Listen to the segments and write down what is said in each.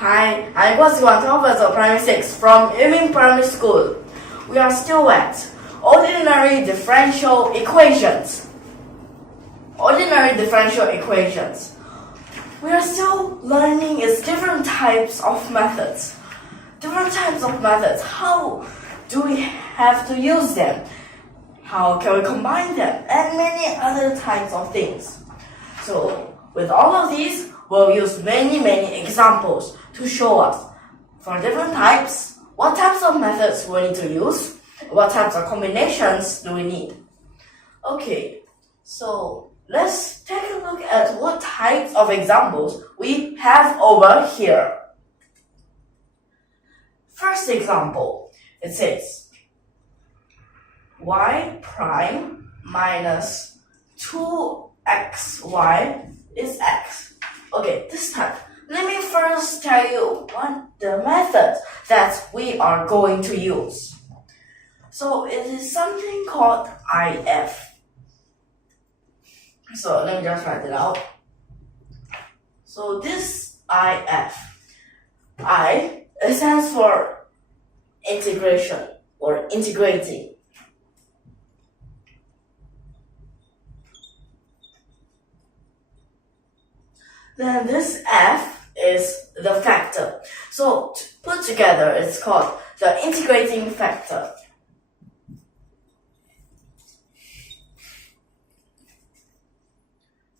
Hi, I'm GUO CHENG GUANG, Primary 6 from YUMIN Primary School. We are still at ordinary differential equations. Ordinary differential equations. We are still learning its different types of methods. Different types of methods. How do we have to use them? How can we combine them? And many other types of things. So, with all of these, we'll use many examples to show us for different types, what types of methods we need to use, what types of combinations do we need. Okay, so let's take a look at what types of examples we have over here. First example, it says y prime minus 2xy is x. Okay, this type. Let me first tell you what the method that we are going to use. So it is something called IF. So let me just write it out. So this IF, I, it stands for integration or integrating. Then this F is the factor. So to put together, it's called the integrating factor.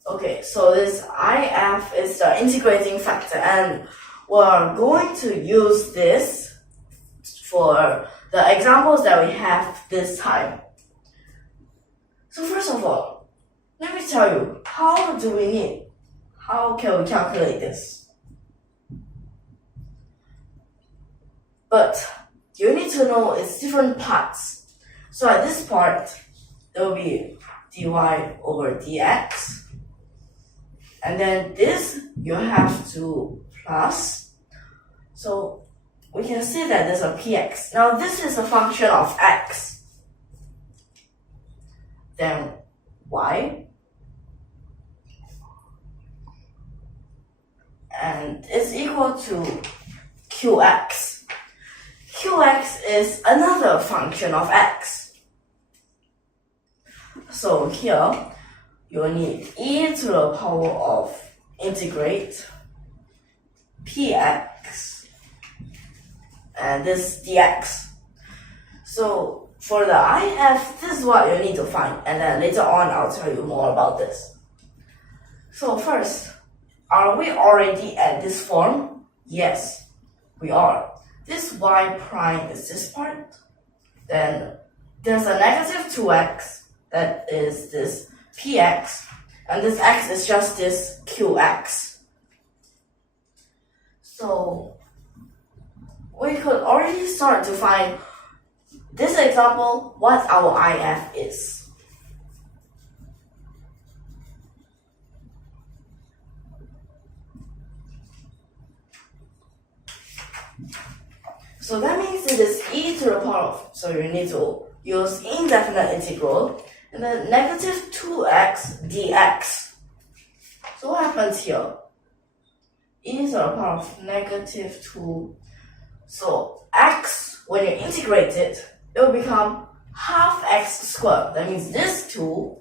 Okay, so this IF is the integrating factor, and we're going to use this for the examples that we have this time. So first of all, let me tell you, how can we calculate this? But you need to know its different parts. So at this part, there will be dy over dx. And then this, you have to plus. So we can see that there's a px. Now this is a function of x. Then y. And it's equal to qx. Qx is another function of x. So here, you need e to the power of integrate px and this dx. So for the IF, this is what you need to find, and then later on I'll tell you more about this. So first, are we already at this form? Yes, we are. This y prime is this part. Then there's a negative 2x, that is this px, and this x is just this qx. So we could already start to find this example what our IF is. So that means it is e to the power of, so you need to use indefinite integral, and then negative 2x dx. So what happens here? E to the power of negative 2. So x, when you integrate it, it will become half x squared. That means this 2,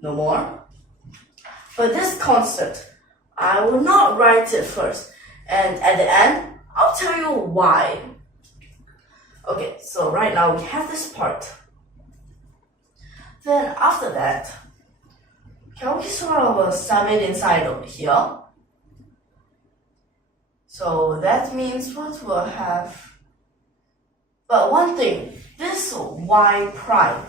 no more. But this constant, I will not write it first. And at the end, I'll tell you why. Okay, so right now we have this part. Then after that, can we sort of sum it inside over here? So that means what we'll have. But one thing, this y prime,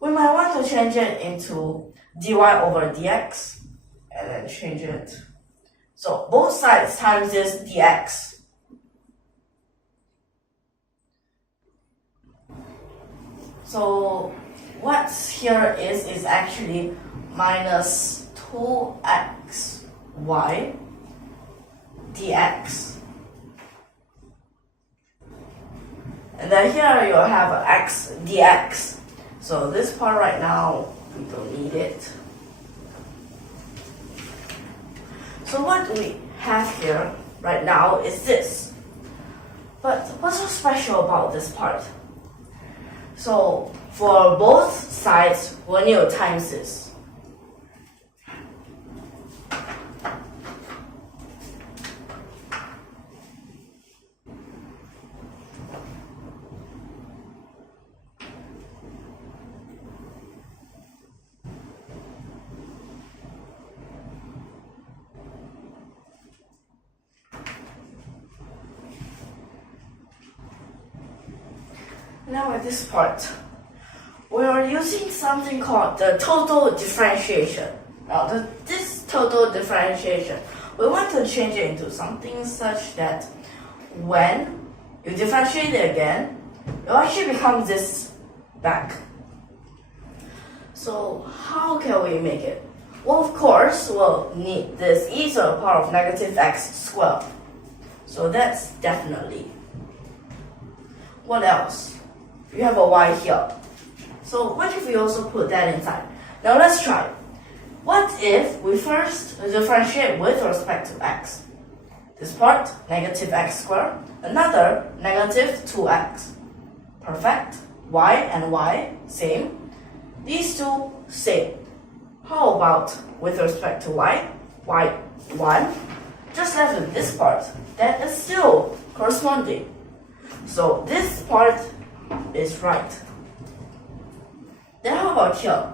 we might want to change it into dy over dx, and then change it. So both sides times this dx. So what here is actually minus 2xy dx. And then here you have x dx. So this part right now, we don't need it. So what we have here right now is this. But what's so special about this part? So for both sides, we'll need to times this. Now at this part, we are using something called the total differentiation. Now this total differentiation, we want to change it into something such that when you differentiate it again, it actually becomes this back. So how can we make it? Well, of course, we'll need this e to the power of negative x squared. So that's definitely. What else? We have a y here. So what if we also put that inside? Now let's try. What if we first differentiate with respect to x? This part, negative x squared. Another, negative 2x. Perfect. Y and y, same. These two, same. How about with respect to y? y1. Just left with this part. That is still corresponding. So this part is right. Then how about here?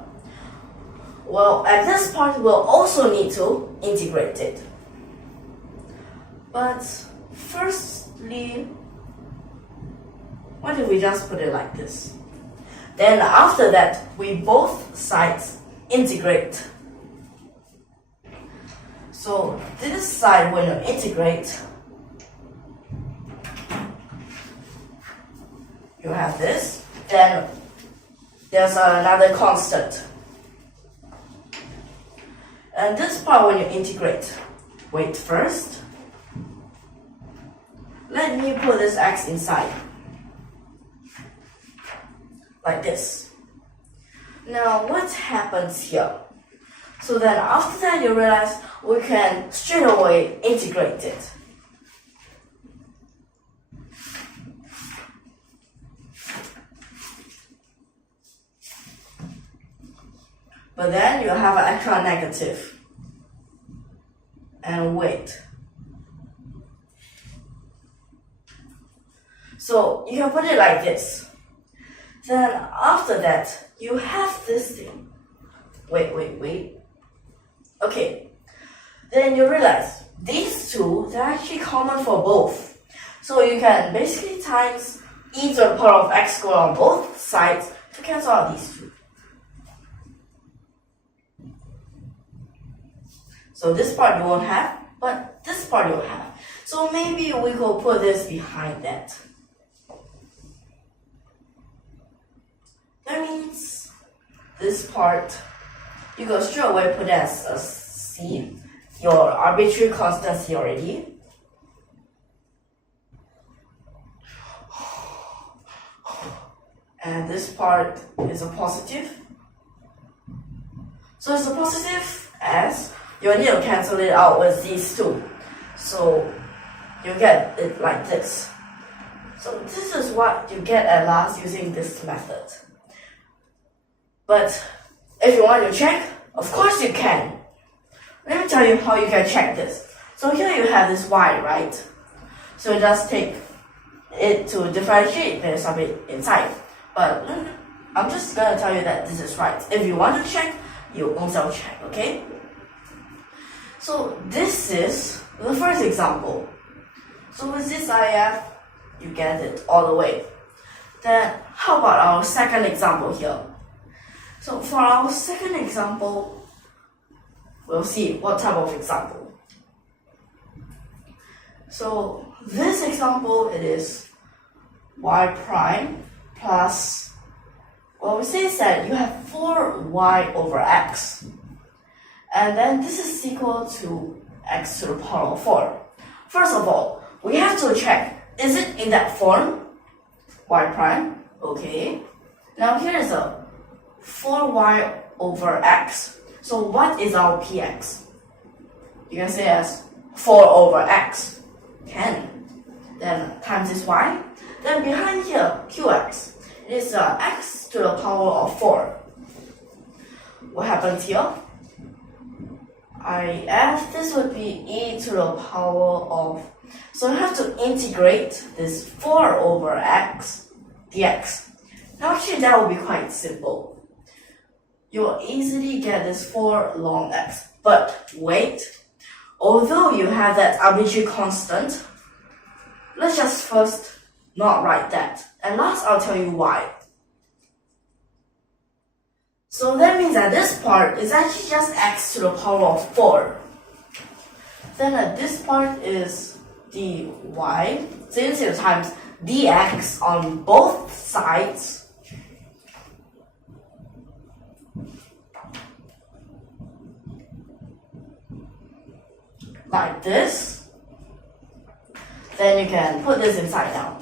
Well, at this part, we'll also need to integrate it. But firstly, what if we just put it like this? Then after that, we both sides integrate. So this side, when you integrate, you have this, then there's another constant. And this part when you integrate, wait first. Let me put this x inside. Like this. Now what happens here? So then after that you realize we can straight away integrate it. But then you have an extra negative. And wait. So you can put it like this. Then after that, you have this thing. Wait. Okay. Then you realize these two, they're actually common for both. So you can basically times e to the power of x squared on both sides to cancel out these two. So this part you won't have, but this part you'll have. So maybe we could put this behind that. That means this part, you go straight away put as a c, your arbitrary constant c already. And this part is a positive. So it's a positive as you need to cancel it out with these two. So you get it like this. So this is what you get at last using this method. But if you want to check, of course you can. Let me tell you how you can check this. So here you have this y, right? So just take it to differentiate, there's something inside. But I'm just going to tell you that this is right. If you want to check, you also check, okay? So this is the first example. So with this IF, you get it all the way. Then how about our second example here? So for our second example, we'll see what type of example. So this example, it is y prime plus, well, we say that you have 4y over x. And then this is equal to x to the power of 4. First of all, we have to check, is it in that form? Y prime, okay. Now here is a 4y over x. So what is our px? You can say as 4 over x. 10. Then times this y. Then behind here, qx, it is x to the power of 4. What happens here? This would be e to the power of, so I have to integrate this 4 over x dx. Now actually that will be quite simple. You will easily get this 4 log x. But wait, although you have that arbitrary constant, let's just first not write that. And last I'll tell you why. So that means that this part is actually just x to the power of 4. Then this part is dy, since it times dx on both sides. Like this. Then you can put this inside now.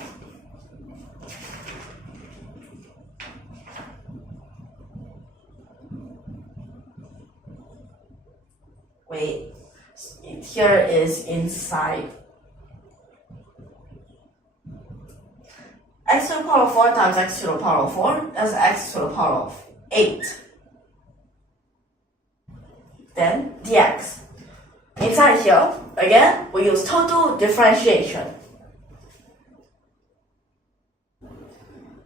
Wait, here is inside. X to the power of 4 times x to the power of 4, that's x to the power of 8. Then dx. Inside here, again, we use total differentiation.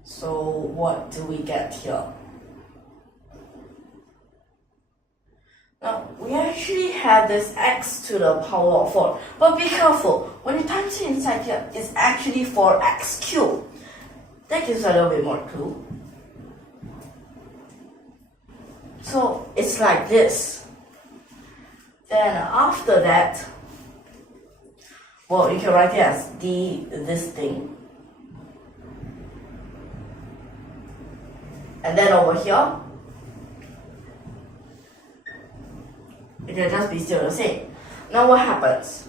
So what do we get here? Now, we actually have this x to the power of 4. But be careful, when you times it inside here, it's actually 4x cubed. That gives a little bit more clue. So it's like this. Then after that, well, you can write it as this thing. And then over here, it can just be still the same. Now what happens?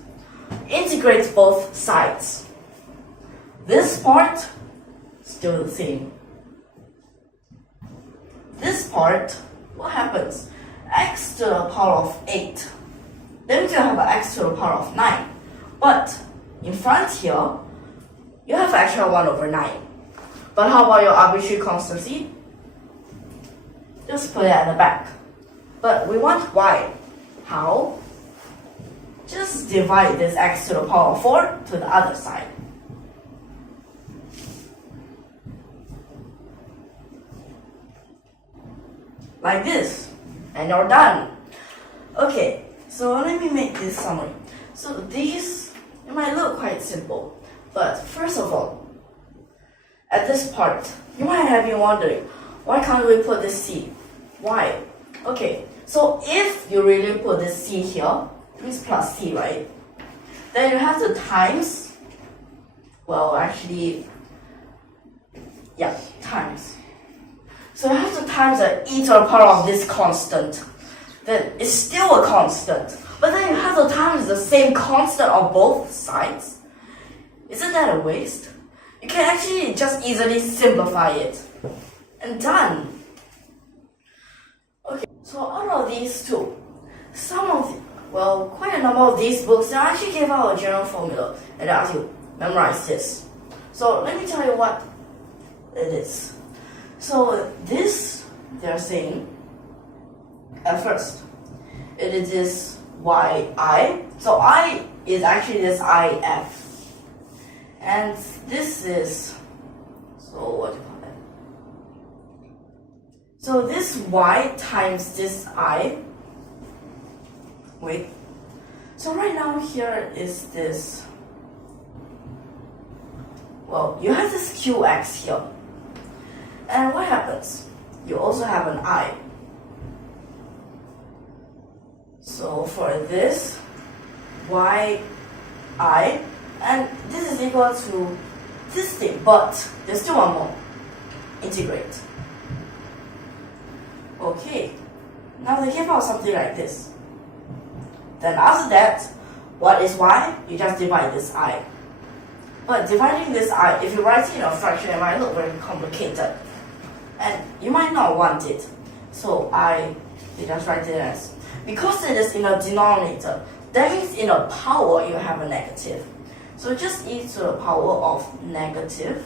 Integrate both sides. This part, still the same. This part, what happens? X to the power of 8. Then we can have an x to the power of 9. But in front here, you have extra 1 over 9. But how about your arbitrary constancy? Just put it at the back. But we want y. How? Just divide this x to the power of 4 to the other side. Like this. And you're done. Okay, so let me make this summary. So these, it might look quite simple. But first of all, at this part, you might have been wondering, why can't we put this c? Why? Okay, so if you really put this c here, it means plus c, right? Then you have to times, well actually, yeah, times. So you have to times the e to the power of this constant. Then it's still a constant. But then you have to times the same constant on both sides. Isn't that a waste? You can actually just easily simplify it. And done. Okay, so out of these two, quite a number of these books, they actually give out a general formula and they ask you, memorize this. So let me tell you what it is. So this, they're saying, at first, it is this yi. So I is actually this if. And this is, so what do you call that? So this y times this I. Wait. So right now here is this, well, you have this qx here. And what happens? You also have an I. So for this, yi, and this is equal to this thing, but there's still one more. Integrate. Okay, now they give out something like this. Then after that, what is y? You just divide this I. But dividing this I, if you write it in a fraction, it might look very complicated. And you might not want it. So you just write it as, because it is in a denominator, that means in a power you have a negative. So just e to the power of negative,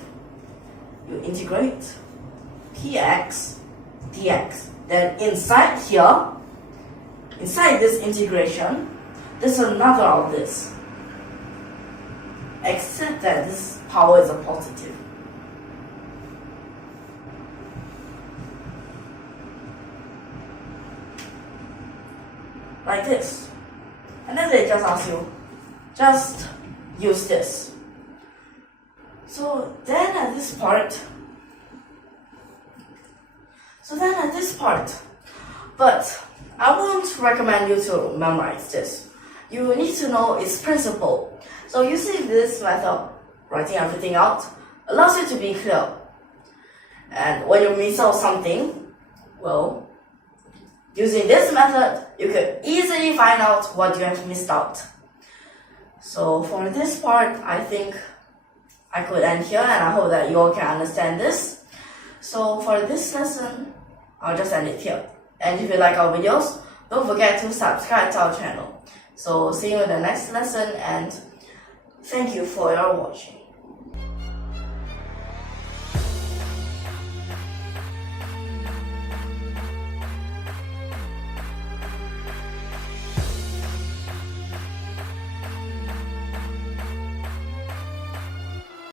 you integrate px dx. Then inside here, inside this integration, there's another of this, except that this power is a positive. Like this. And then they just ask you, just use this. So then at this part, but I won't recommend you to memorize this. You need to know its principle. So using this method, writing everything out, allows you to be clear. And when you miss out something, well, using this method, you can easily find out what you have missed out. So for this part, I think I could end here, and I hope that you all can understand this. So for this lesson, I'll just end it here. And if you like our videos, don't forget to subscribe to our channel. So see you in the next lesson, and thank you for your watching.